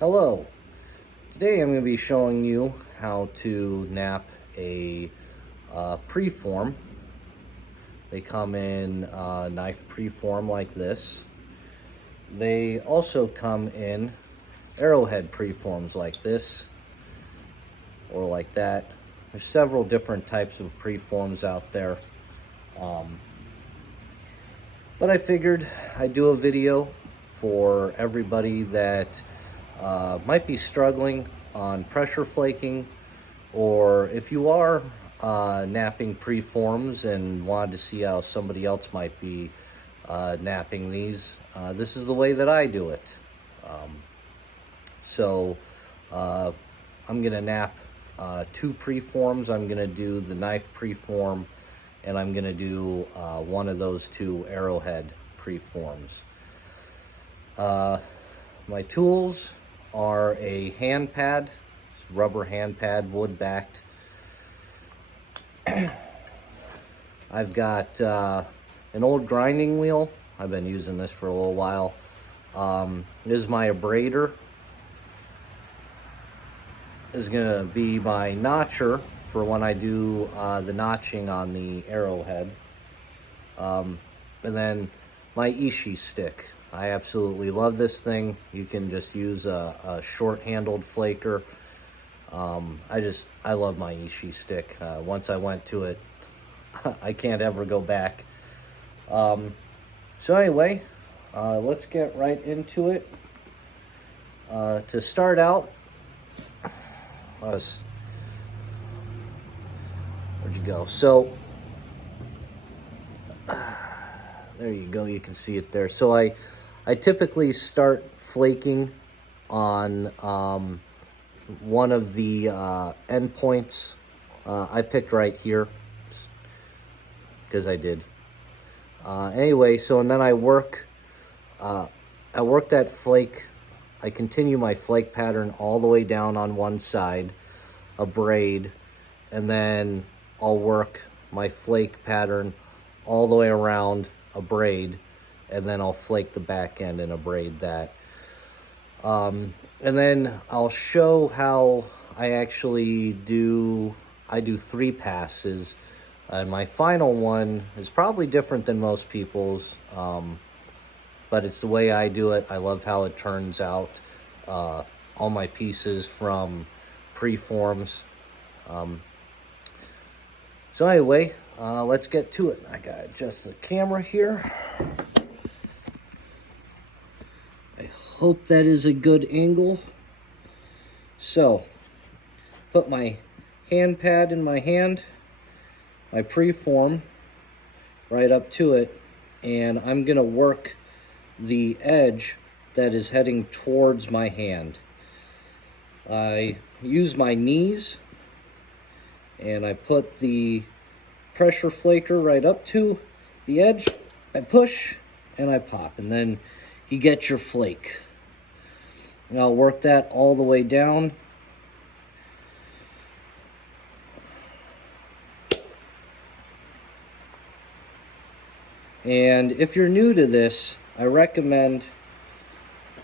Hello. Today I'm going to be showing you how to nap a preform. They come in knife preform like this. They also come in arrowhead preforms like this or like that. There's several different types of preforms out there. But I figured I'd do a video for everybody that might be struggling on pressure flaking, or if you are napping preforms and wanted to see how somebody else might be napping these, this is the way that I do it. I'm gonna nap two preforms. I'm gonna do the knife preform, and I'm gonna do one of those two arrowhead preforms. My tools are a hand pad, rubber hand pad, wood backed. I've got an old grinding wheel. I've been using this for a little while. This is my abrader. This is gonna be my notcher for when I do the notching on the arrowhead. And then my Ishi stick. I absolutely love this thing. You can just use a short-handled flaker. I love my Ishi stick. Once I went to it, I can't ever go back. So anyway, let's get right into it. To start out, where'd you go? So, there you go, you can see it there. So I typically start flaking on one of the end points. I picked right here because I did. Anyway, so and then I work that flake. I continue my flake pattern all the way down on one side, a braid, and then I'll work my flake pattern all the way around a braid, and then I'll flake the back end and abrade that. And then I'll show how I actually do 3 passes. And my final one is probably different than most people's, but it's the way I do it. I love how it turns out. All my pieces from preforms. So anyway, let's get to it. I gotta adjust the camera here. I hope that is a good angle. So, put my hand pad in my hand, my preform right up to it, and I'm gonna work the edge that is heading towards my hand. I use my knees and I put the pressure flaker right up to the edge. I push and I pop, and then you get your flake. And I'll work that all the way down. And if you're new to this, I recommend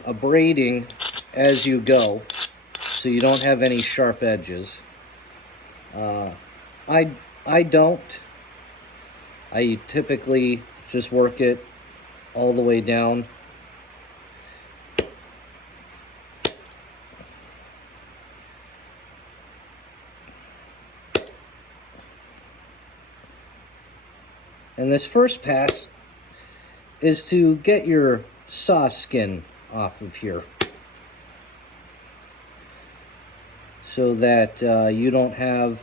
abrading as you go so you don't have any sharp edges. I don't. I typically just work it all the way down. And this first pass is to get your saw skin off of here so that you don't have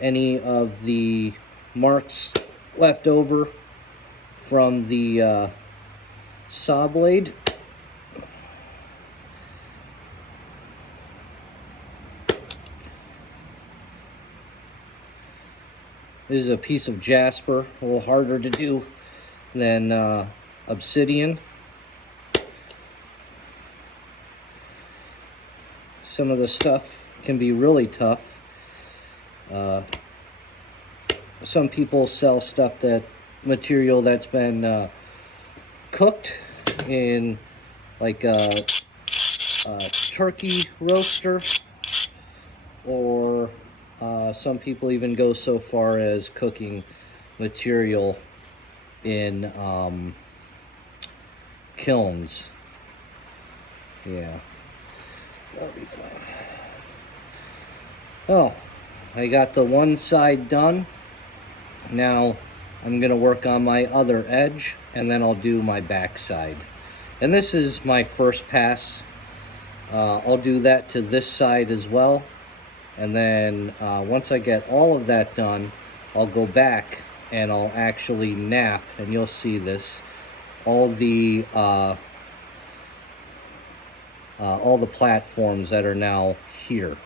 any of the marks left over from the saw blade. This is a piece of jasper, a little harder to do than obsidian. Some of the stuff can be really tough. Some people sell stuff material that's been cooked in like turkey roaster, or some people even go so far as cooking material in kilns. Yeah, that'll be fun. Oh, I got the one side done. Now I'm gonna work on my other edge, and then I'll do my back side. And this is my first pass. I'll do that to this side as well. And then once I get all of that done, I'll go back and I'll actually knap, and you'll see this, all the platforms that are now here.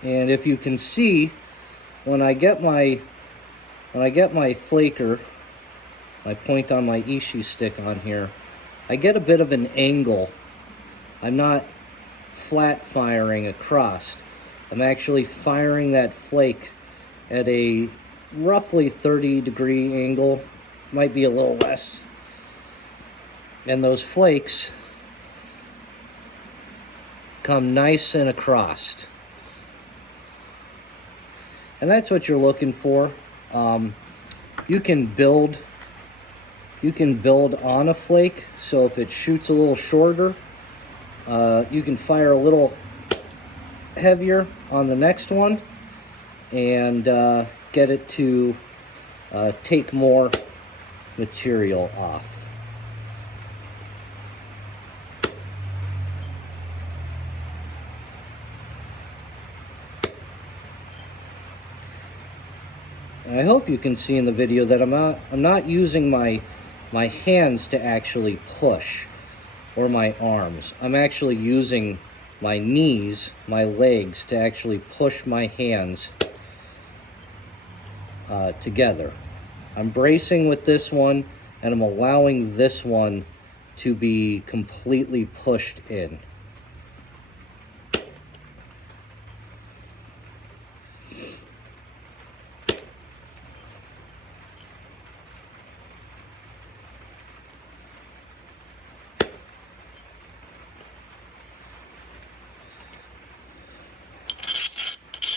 And if you can see, when I get my flaker, I point on my Ishi stick on here, I get a bit of an angle. I'm not flat firing across. I'm actually firing that flake at a roughly 30-degree angle, might be a little less. And those flakes come nice and across. And that's what you're looking for. You can build on a flake, so if it shoots a little shorter, you can fire a little heavier on the next one and get it to take more material off. And I hope you can see in the video that I'm not using my hands to actually push, or my arms. I'm actually using my knees, my legs, to actually push my hands together. I'm bracing with this one, and I'm allowing this one to be completely pushed in.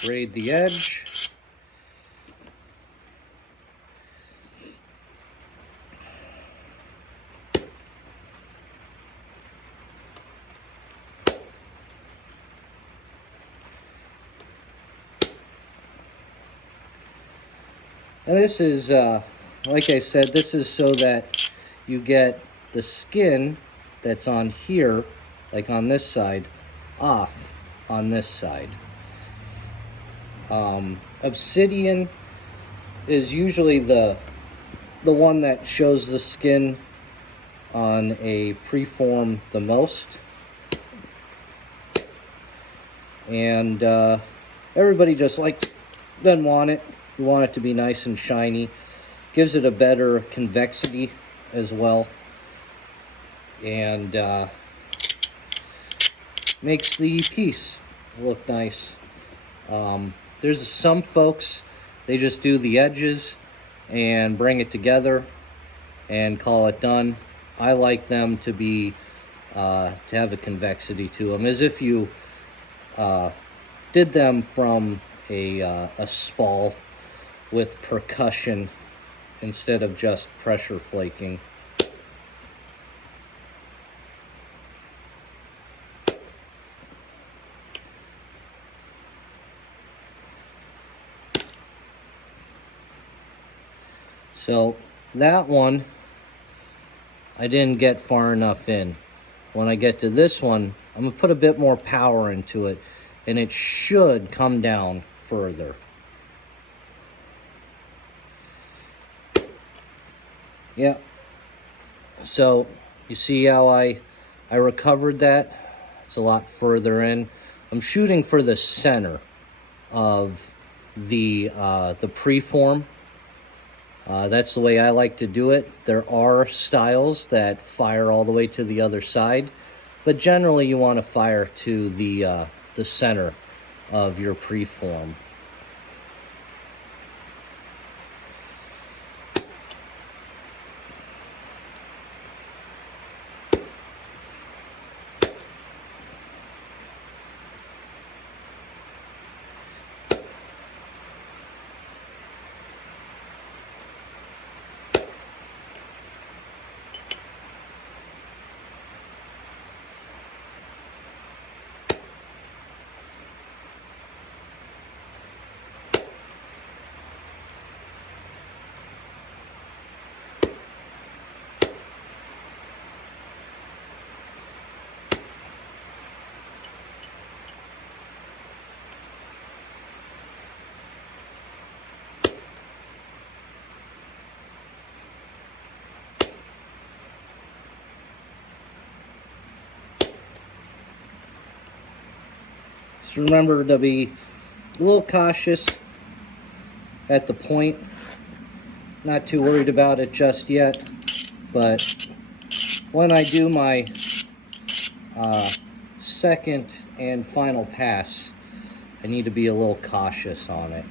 Braid the edge. And this is, like I said, this is so that you get the skin that's on here, like on this side, off on this side. Obsidian is usually the one that shows the skin on a preform the most. And everybody just doesn't want it. You want it to be nice and shiny. Gives it a better convexity as well. And makes the piece look nice. There's some folks, they just do the edges and bring it together and call it done. I like them to be, to have a convexity to them, as if you did them from a spall with percussion instead of just pressure flaking. So that one, I didn't get far enough in. When I get to this one, I'm gonna put a bit more power into it, and it should come down further. Yeah. So you see how I recovered that? It's a lot further in. I'm shooting for the center of the preform. That's the way I like to do it. There are styles that fire all the way to the other side, but generally you want to fire to the center of your preform. Just remember to be a little cautious at the point. Not too worried about it just yet, but when I do my second and final pass, I need to be a little cautious on it.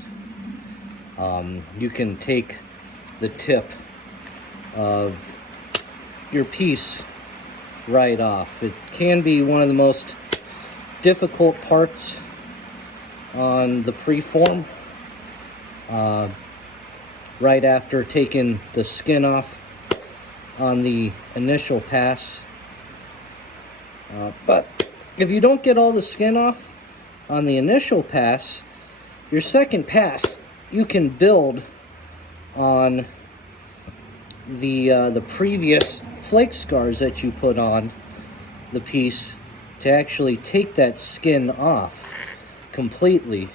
You can take the tip of your piece right off. It can be one of the most difficult parts on the preform. Right after taking the skin off on the initial pass. But if you don't get all the skin off on the initial pass, your second pass, you can build on the previous flake scars that you put on the piece to actually take that skin off completely.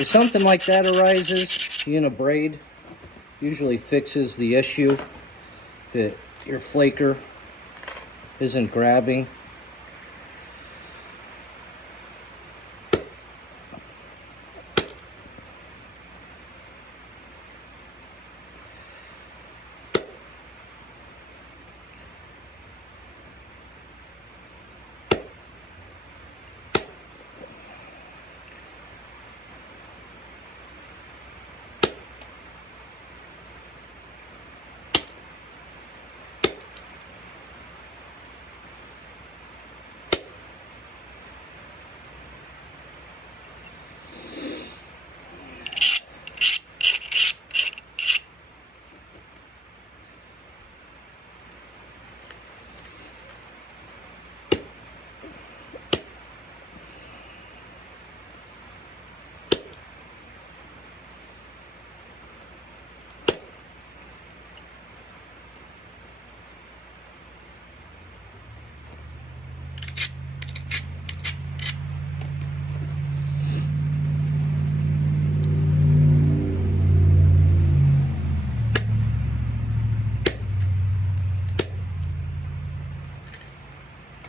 If something like that arises, using a braid usually fixes the issue. If your flaker isn't grabbing.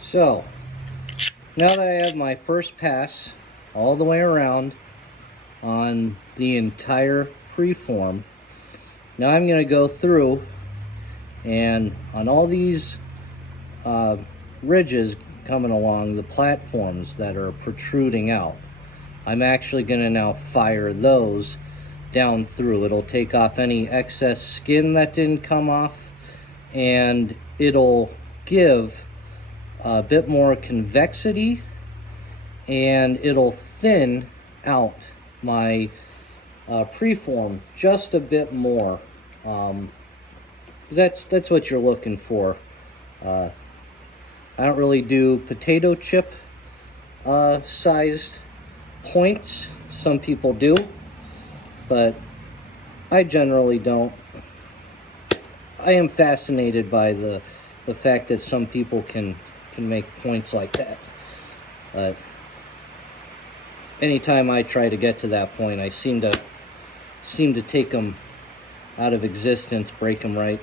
So, now that I have my first pass all the way around on the entire preform, now I'm going to go through and on all these ridges coming along the platforms that are protruding out, I'm actually going to now fire those down through. It'll take off any excess skin that didn't come off, and it'll give a bit more convexity, and it'll thin out my preform just a bit more. That's what you're looking for. I don't really do potato chip sized points. Some people do. but I generally don't. I am fascinated by the fact that some people can make points like that. But anytime I try to get to that point, I seem to take them out of existence, break them right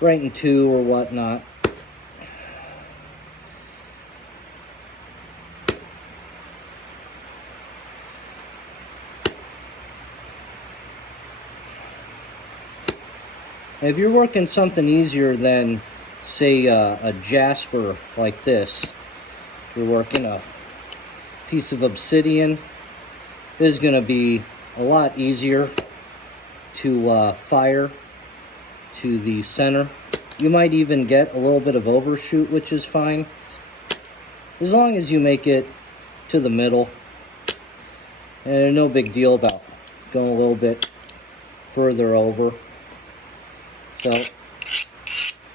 in two or whatnot. If you're working something easier than, say, a jasper like this, you're working a piece of obsidian, this is going to be a lot easier to fire to the center. You might even get a little bit of overshoot, which is fine, as long as you make it to the middle. And no big deal about going a little bit further over. So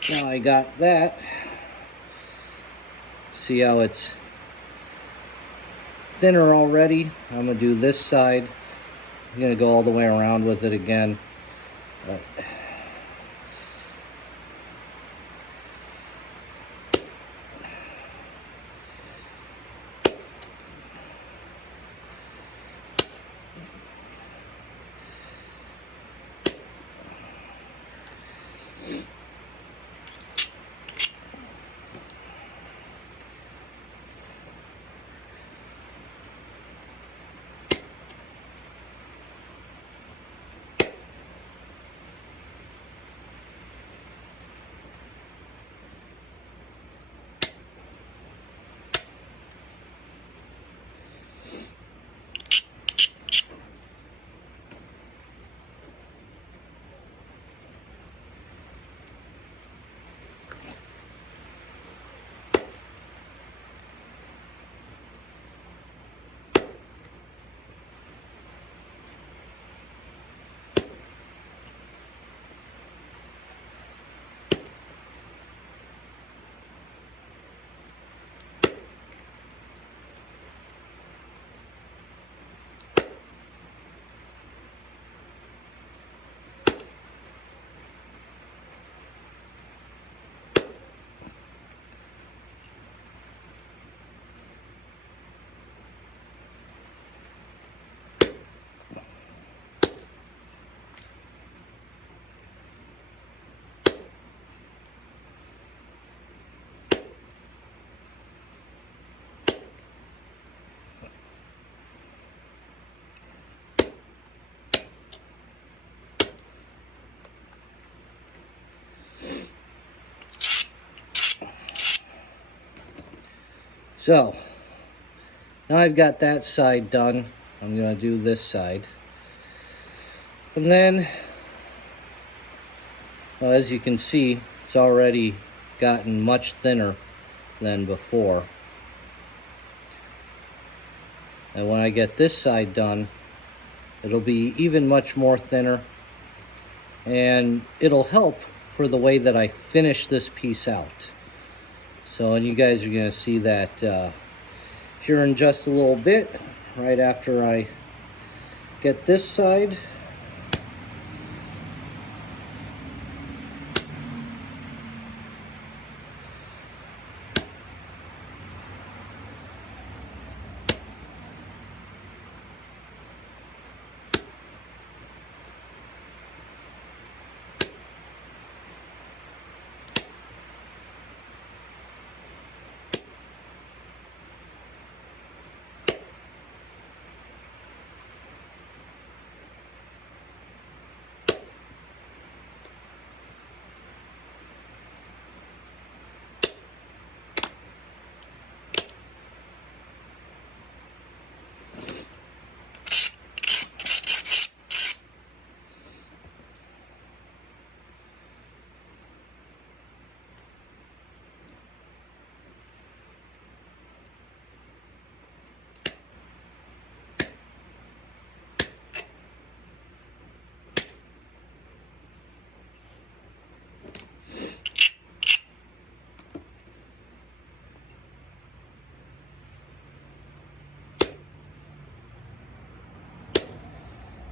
now I got that. See how it's thinner already? I'm going to do this side. I'm going to go all the way around with it again. So now I've got that side done. I'm going to do this side. And then, well, as you can see, it's already gotten much thinner than before. And when I get this side done, it'll be even much more thinner. And it'll help for the way that I finish this piece out. So, and you guys are going to see that here in just a little bit, right after I get this side.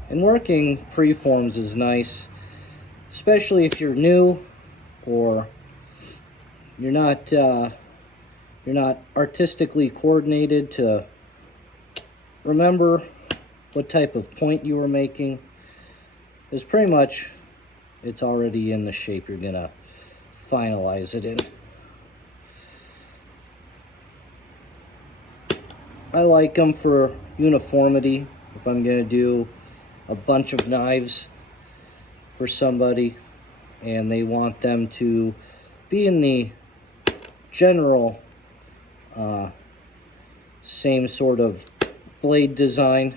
And working preforms is nice, especially if you're new or you're not artistically coordinated to remember what type of point you were making. Because pretty much it's already in the shape you're gonna finalize it in. I like them for uniformity. If I'm gonna do a bunch of knives for somebody and they want them to be in the general same sort of blade design.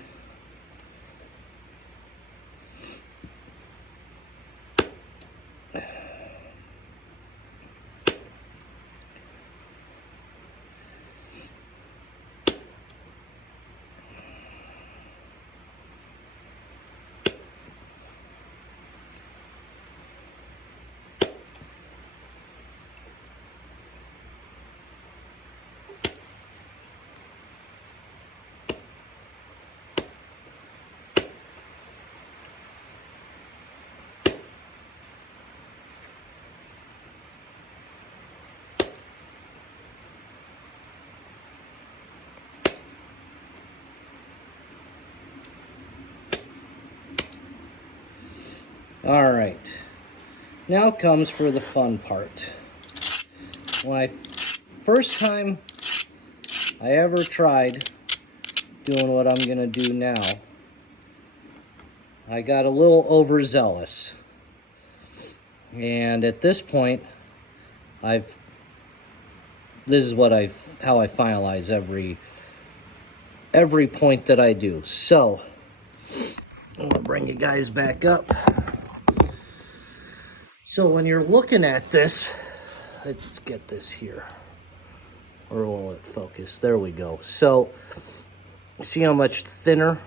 All right, now comes for the fun part. First time I ever tried doing what I'm gonna do now, I got a little overzealous. And at this point, this is how I finalize every point that I do. So, I'm gonna bring you guys back up. So when you're looking at this, let's get this here. Or will it focus? There we go. So, see how much thinner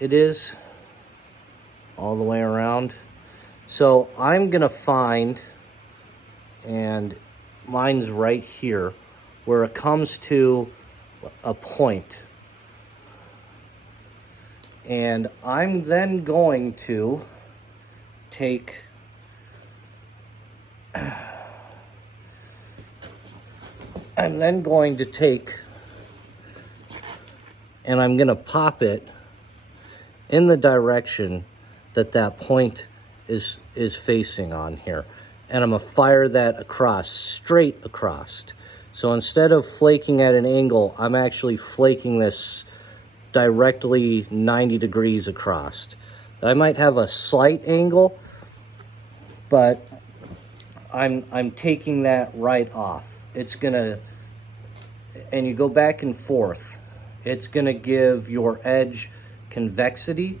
it is all the way around? So I'm gonna find, and mine's right here, where it comes to a point. And I'm then going to take and I'm going to pop it in the direction that that point is facing on here. And I'm going to fire that across, straight across. So instead of flaking at an angle, I'm actually flaking this directly 90 degrees across. I might have a slight angle, but I'm taking that right off. It's gonna, and you go back and forth, it's gonna give your edge convexity,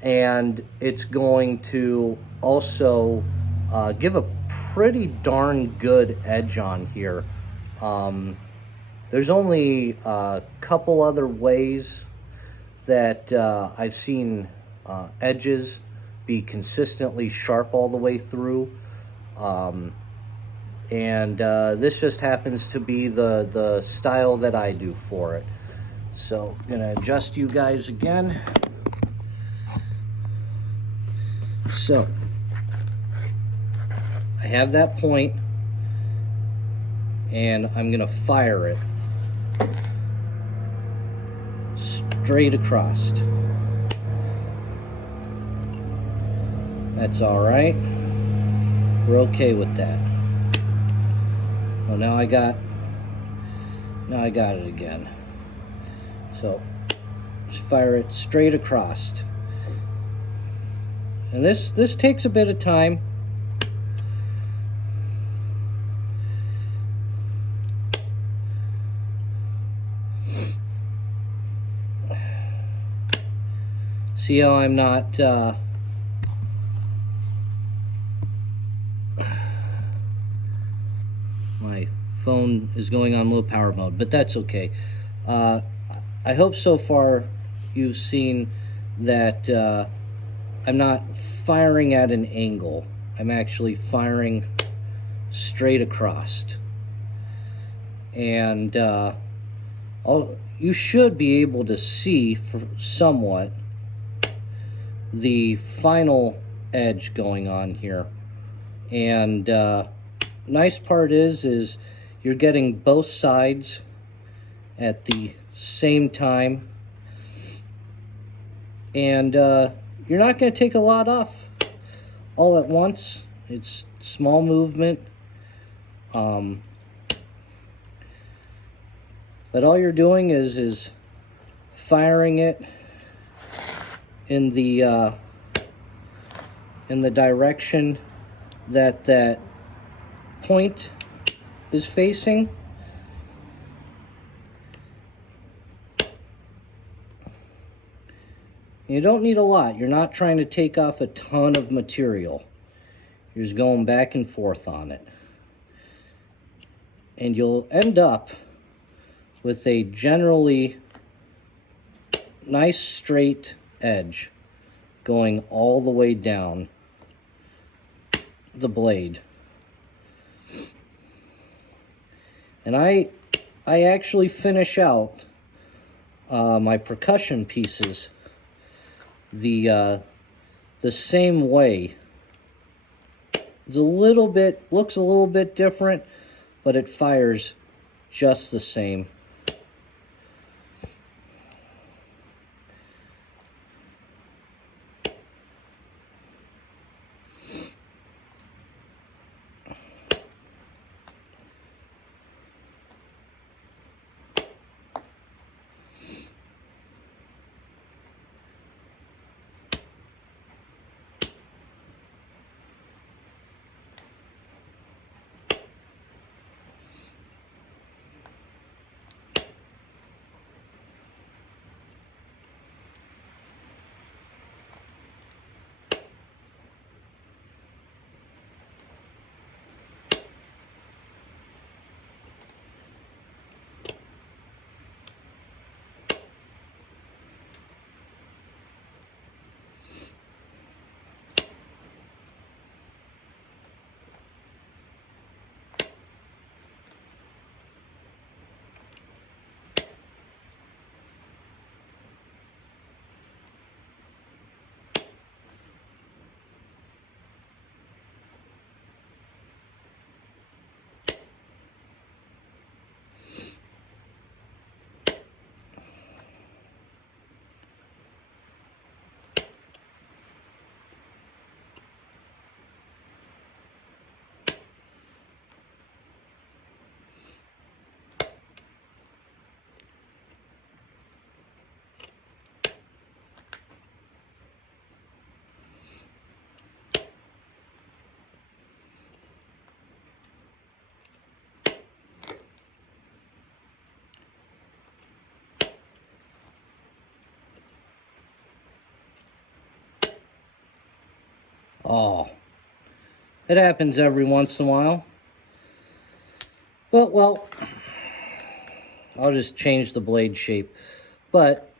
and it's going to also give a pretty darn good edge on here. There's only a couple other ways that I've seen edges be consistently sharp all the way through. This just happens to be the style that I do for it. So I'm gonna adjust you guys again. So I have that point, and I'm gonna fire it straight across. That's all right. We're okay with that. Well, now I got it again. So just fire it straight across. And this takes a bit of time. See how I'm not my phone is going on low power mode, but that's okay. I hope so far you've seen that I'm not firing at an angle. I'm actually firing straight across. And you should be able to see somewhat the final edge going on here. And nice part is you're getting both sides at the same time, and you're not going to take a lot off all at once. It's small movement, but all you're doing is firing it in the direction that point is facing. You don't need a lot. You're not trying to take off a ton of material. You're just going back and forth on it. And you'll end up with a generally nice straight edge going all the way down the blade. And I actually finish out my percussion pieces the same way. It's looks a little bit different, but it fires just the same. Oh, it happens every once in a while. But, well, I'll just change the blade shape. But,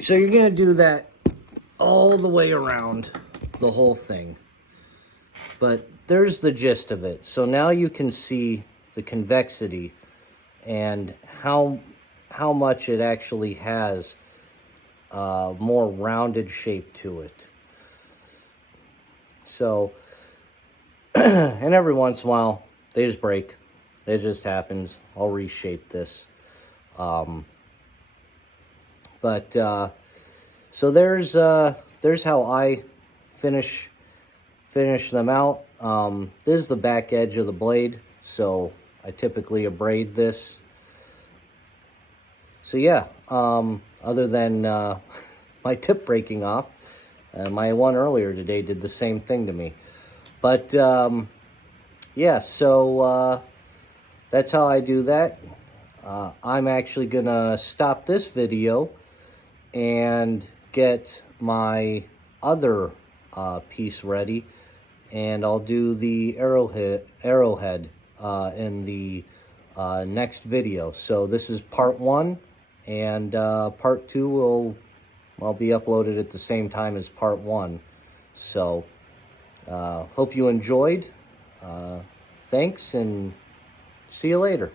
so you're going to do that all the way around the whole thing. But there's the gist of it. So now you can see the convexity and how much it actually has a more rounded shape to it. So, and every once in a while, they just break. It just happens. I'll reshape this. So there's how I finish them out. This is the back edge of the blade, so I typically abrade this. So yeah, other than my tip breaking off, my one earlier today did the same thing to me. But yeah, so that's how I do that. I'm actually gonna stop this video and get my other piece ready, and I'll do the arrowhead in the next video. So this is part 1, and part 2 will be uploaded at the same time as part 1. So hope you enjoyed. Thanks, and see you later.